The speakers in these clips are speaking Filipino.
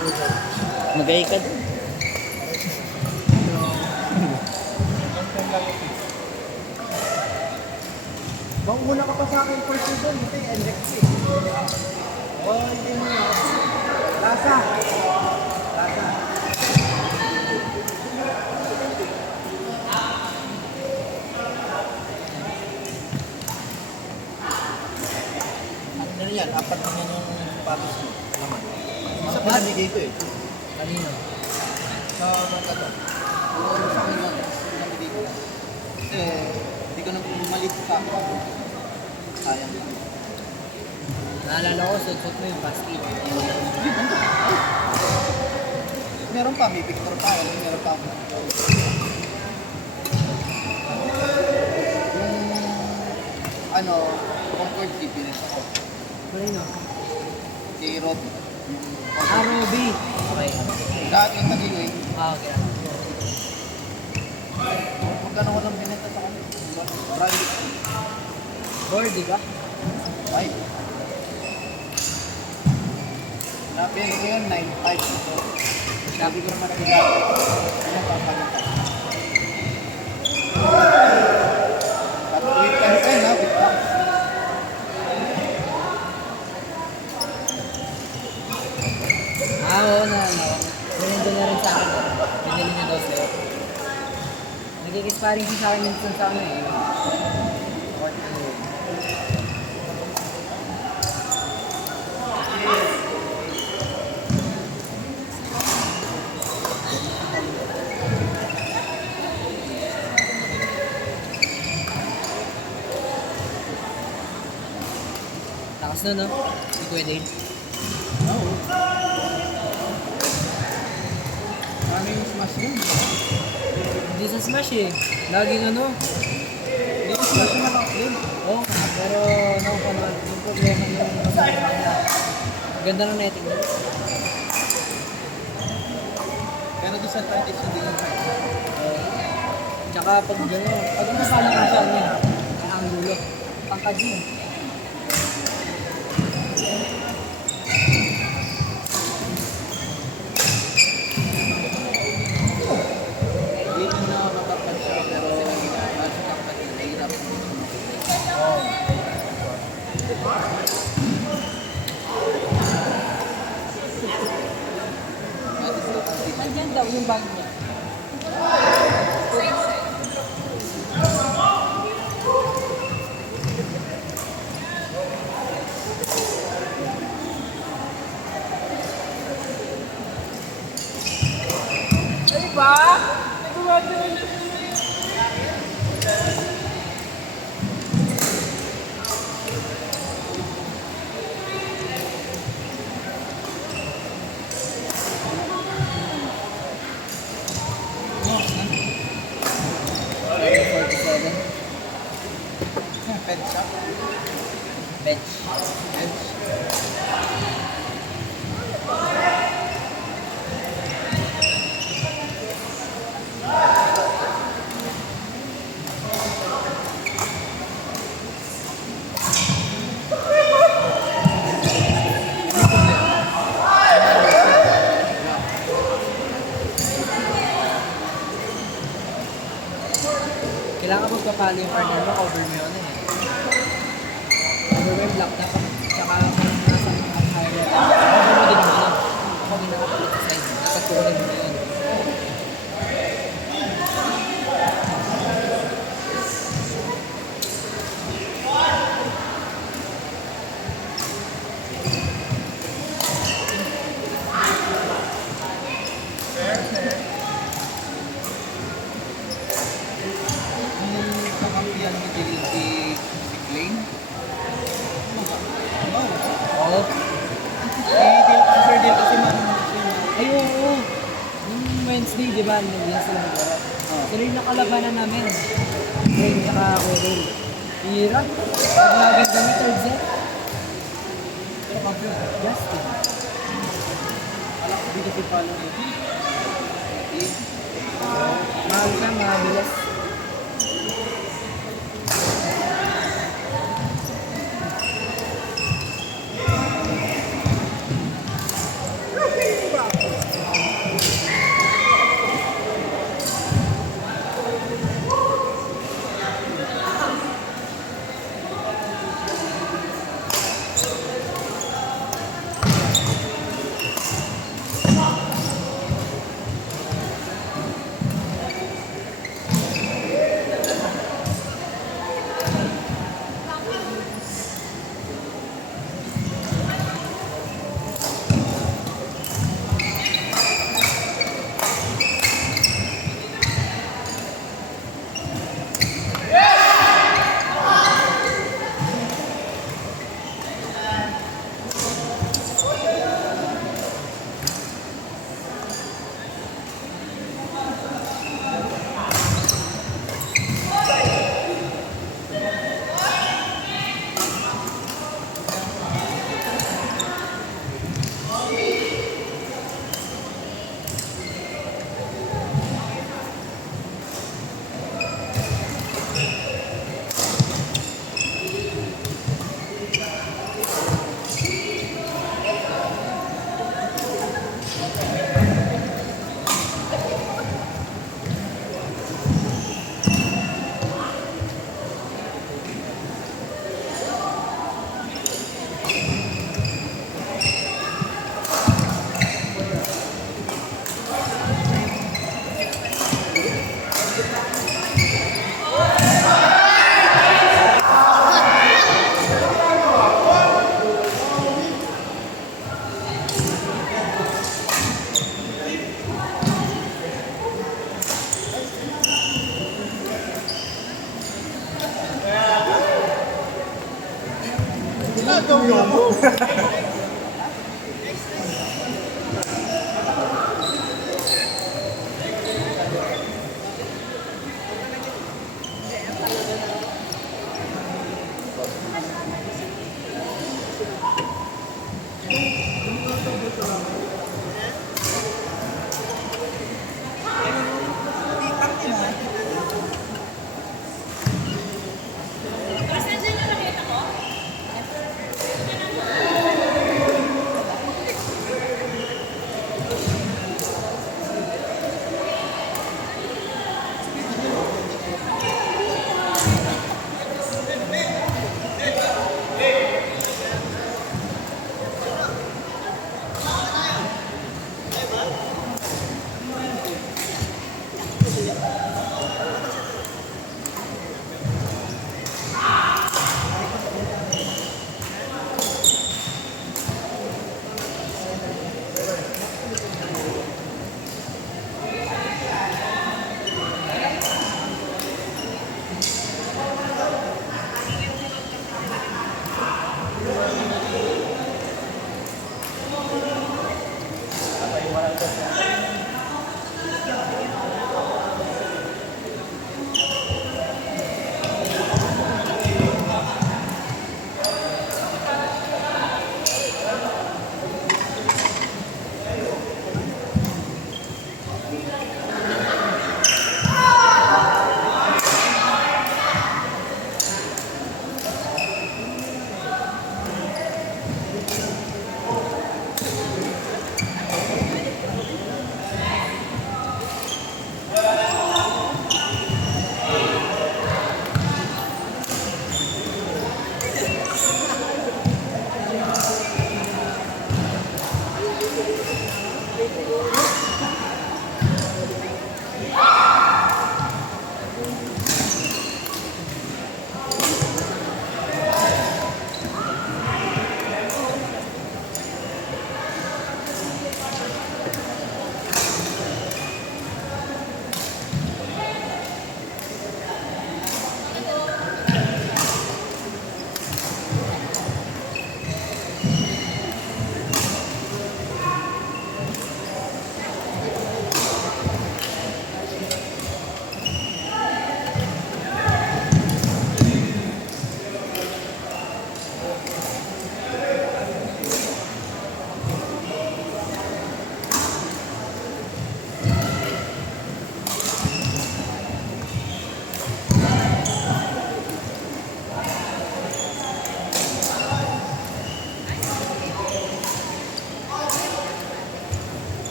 Magay ka dun. Mauna ka pa sa akin for season, hindi NXT. Oh, hindi mo na. Lasa. Lasa. Ano yan? Apat na yan yung patos mo. Naman. Isa pa nabigay ko eh. Kanino? Sa mga to. Puro sa akin lang. Nabigay ko lang. Kasi, hindi ko na malit pa ako. Sayang lang. Naalala ko, suot mo yung basket. Meron pa, may picture pa. Meron pa ako. Yung, ano, comfort tip yun ako. Kanino? Si Rod. Ruby. Okay. Lahat yung nagigay. Okay. Magkano ko lang binenta sa kanya? Branded. Board, di ba? 5. Nabili ko yun, 9.5 ito. Sabi ko naman sila, ano pa pagkita? At with consent ha, with box. Oo na, ano. Binili na rin sa akin. Binili niya daw sa'yo. Nagkikisparing siya sa akin minsan sa ano eh. Lakas na, no? Hindi pwede. Oo. Ano yung smash yun? Hindi sa smash eh. Laging ano. Hindi yung smash yung naka-upload. Oo nga, pero no, yung problema yung niya. Ganda ng netting niya. Pero disadvantage yung din yung price. Tsaka pag gano'n, pag nasala ka siya niya, ang lulo. Pangkad yun. Dito na makapansin pero nasa company nahirap. Nandiyan daw yung bag niya. Ay ba? Pet shop. Bench. Kailangan magpapalo yung partner mo, cover mo yun eh. Cover mo yung black dapat. Tsaka kung nasa higher level, cover mo din yung ano. Ako din nakapalit sa side. Dapat kukunin mo yun. Kakampihan ni Jill si Lane. Oo. Sir Dale kasi marunong siya. Ay, oo. Yung Wednesday, di ba? Hindi na sila maglaro. Sila yung nakalabanan namin. Rain tsaka Coral. Hirap. Pag naganda ng third set. Justin. Alam ko dito si Palo nito. Mahal siya, mabilis.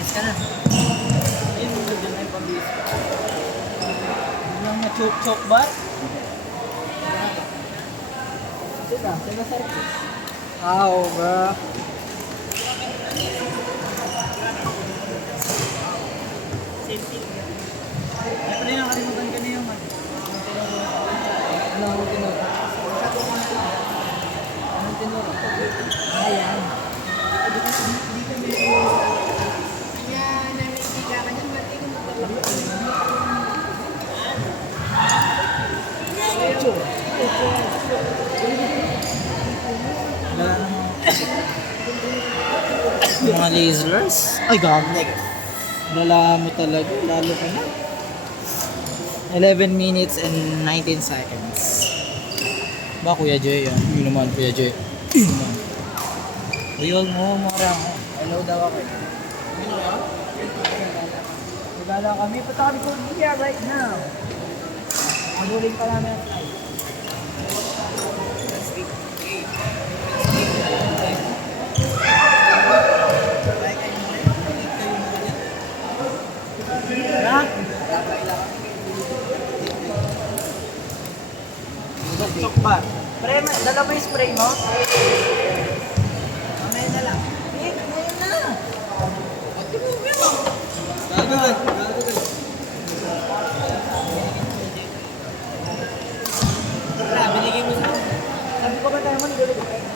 Yes ka na. Yun mo dyan ay pabis. Yung na-choke-choke ba? Sila service. Ow, bro. Same thing. Ay, pala nakalimutan ka na yung anong tinuro? Anong tinuro? Ayan. Mga lasers? Ay, gagawin. Lala mo talaga. Lalo ka na. 11 minutes and 19 seconds. Ba, Kuya Joy? Yun naman, Kuya Joy. Yun naman. Uyol mo, mara. Hello daw ako. Magala kami. Punta kami ko here right now. Maguling pa namin ang ay. Ha? Sok ba? Pre, dala ba yung spray mo? Mamaya na lang. Ngayon na! Wala, binigay mo sa akin. Sabi ko ba tayo mo, nigulo ko kayo?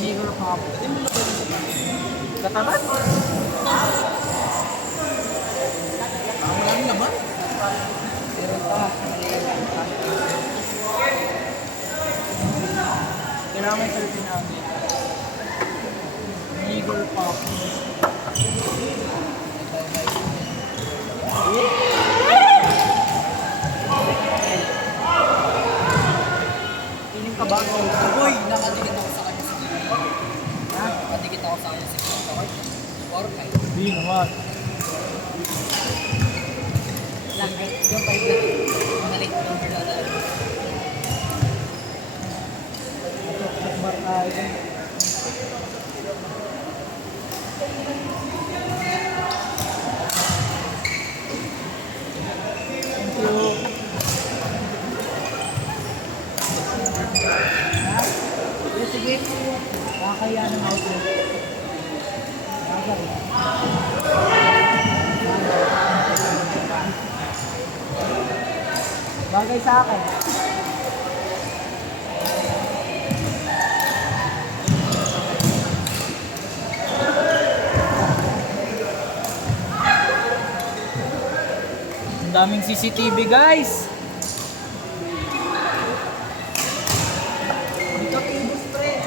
Nigulo pa ako. Katapat? Ang maraming naman. Meron pa. Kailangan may 13 ounce. Eagle Pop. Piling ka ba? Uy, nakadikit ako sa kanya sa kilo. Ha? Nakadikit ako sa kanya sa kilo. Or kaya. Hindi naman. Lang, ay, yung 5 na. Malik number na talaga. Bar tayo. Thank you. Yes, sige. Kakaya ng outlet. Kakaya. Bagay sa akin. Ang daming CCTV, guys. Dito, Tibus, pre.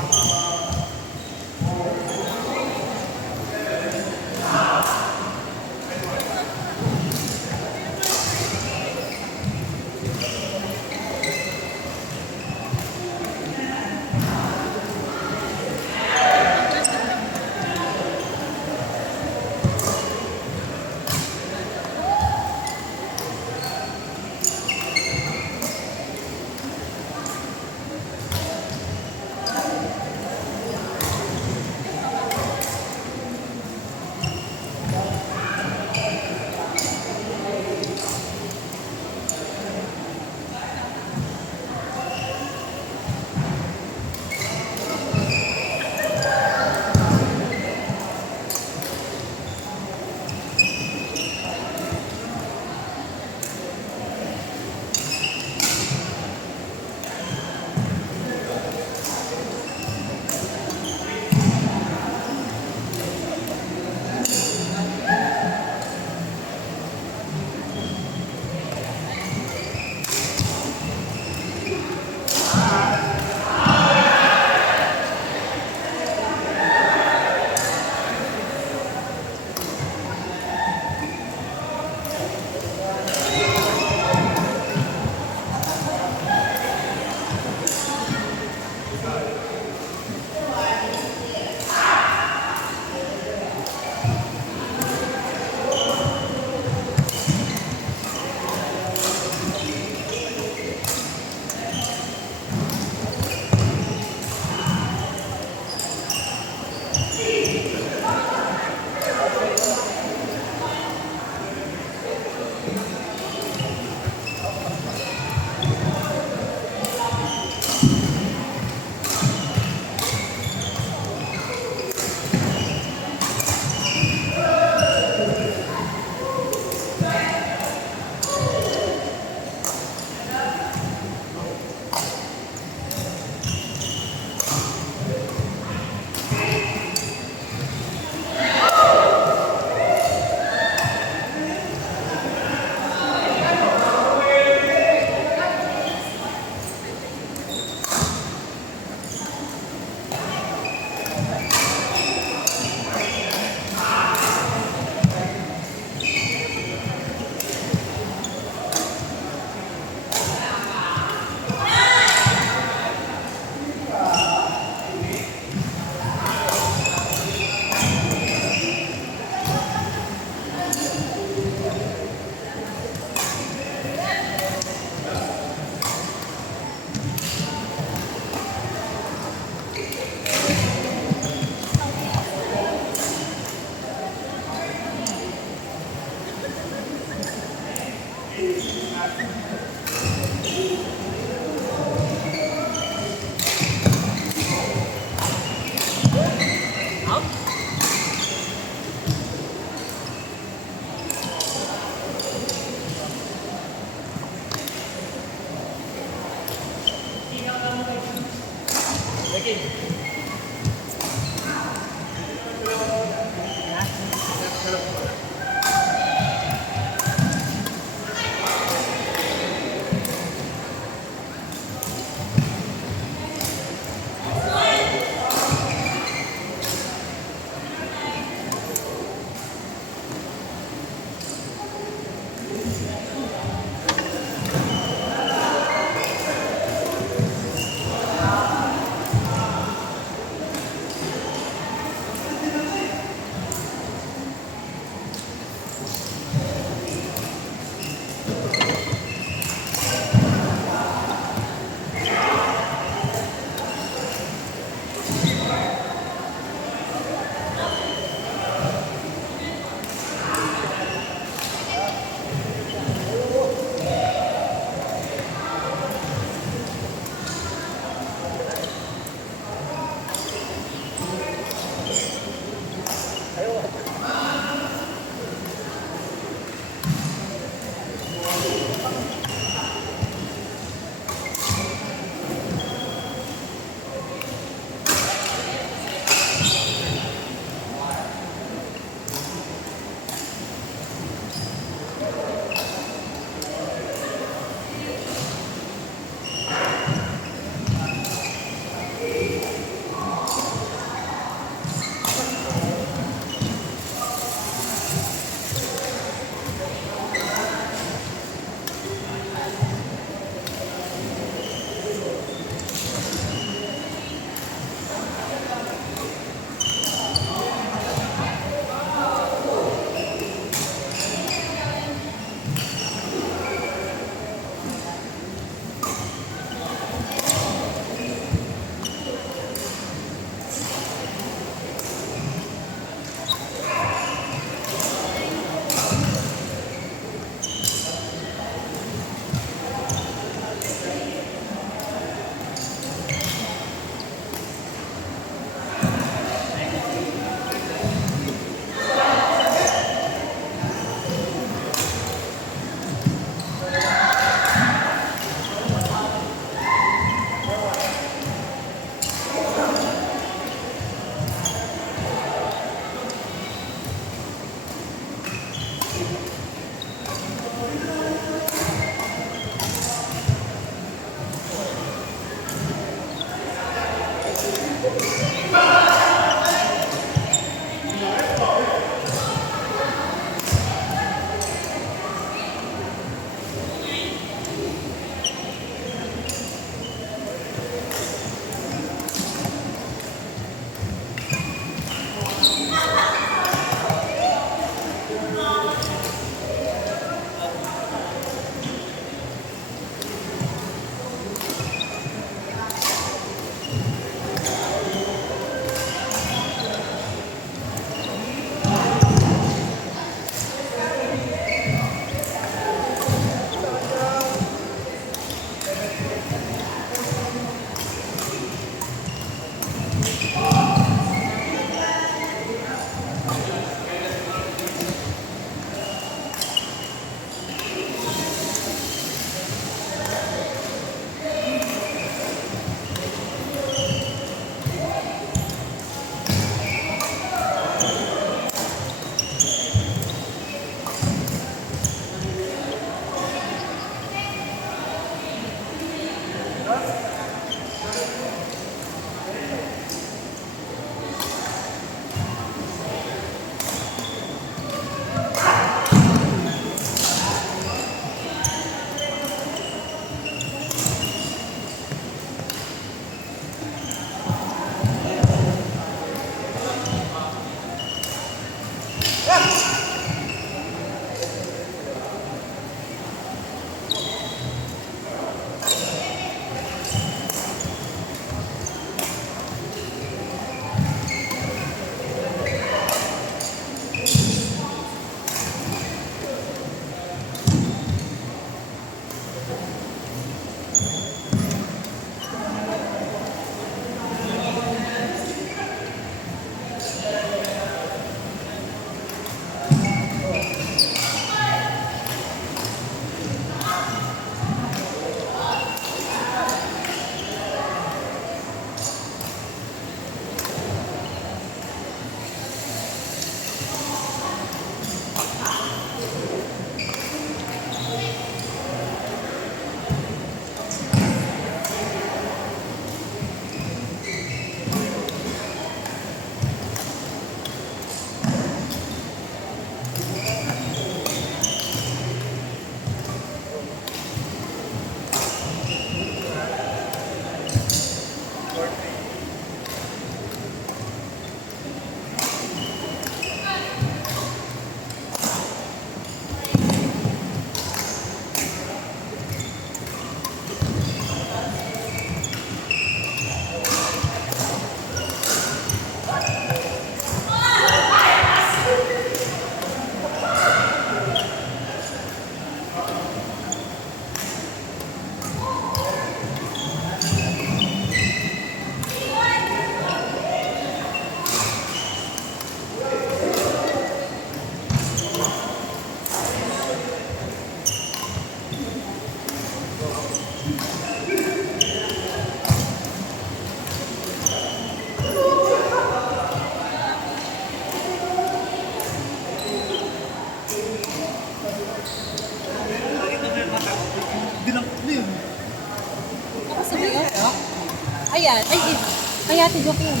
kay Ate Joke yun.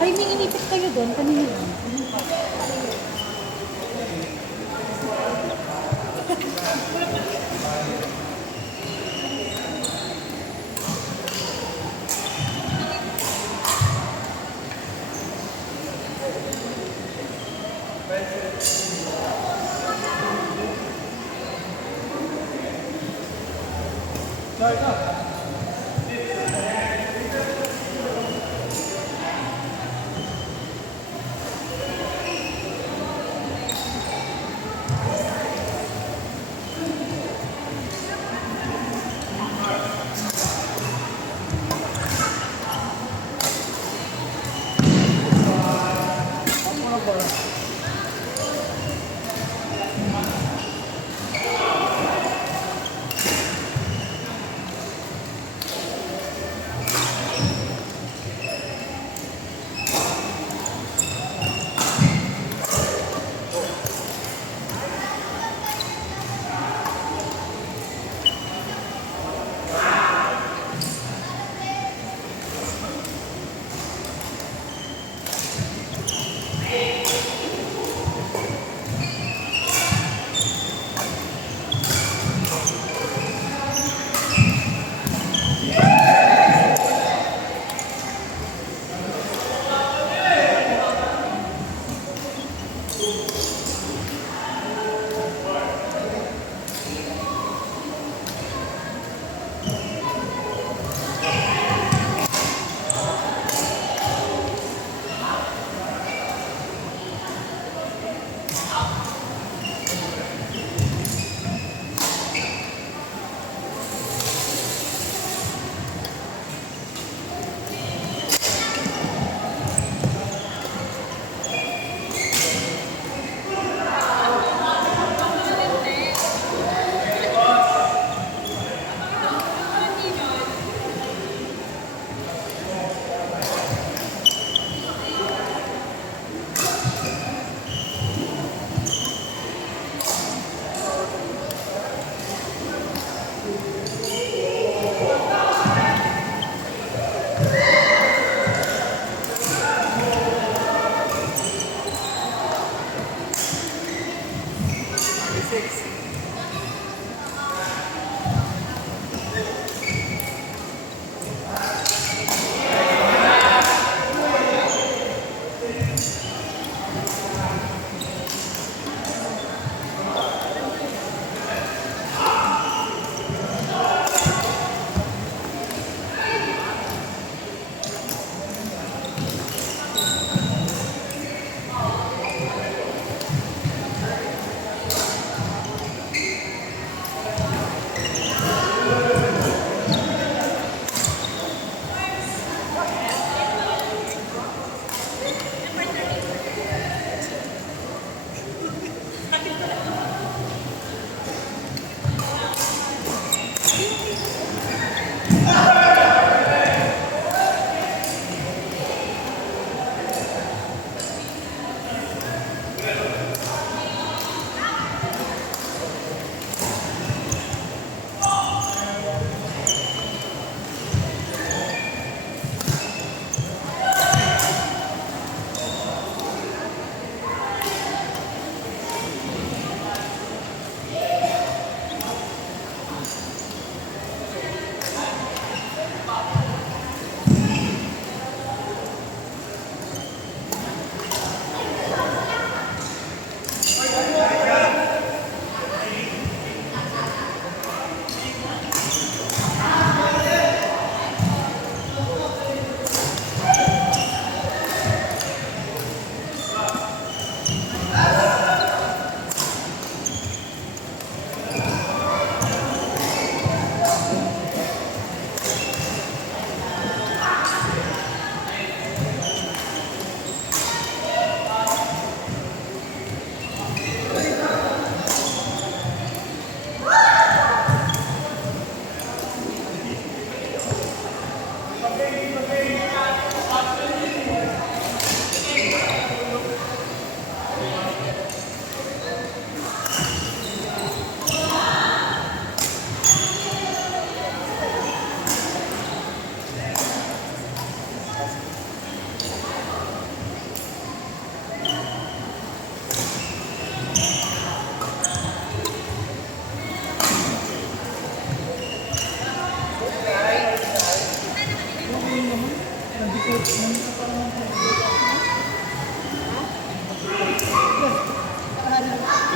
Ay, may inipit kayo doon. Kanina lang.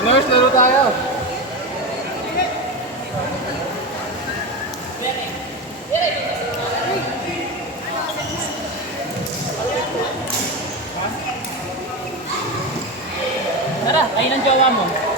Nurse, laro tayo. Tara, kayo ng jowa mo.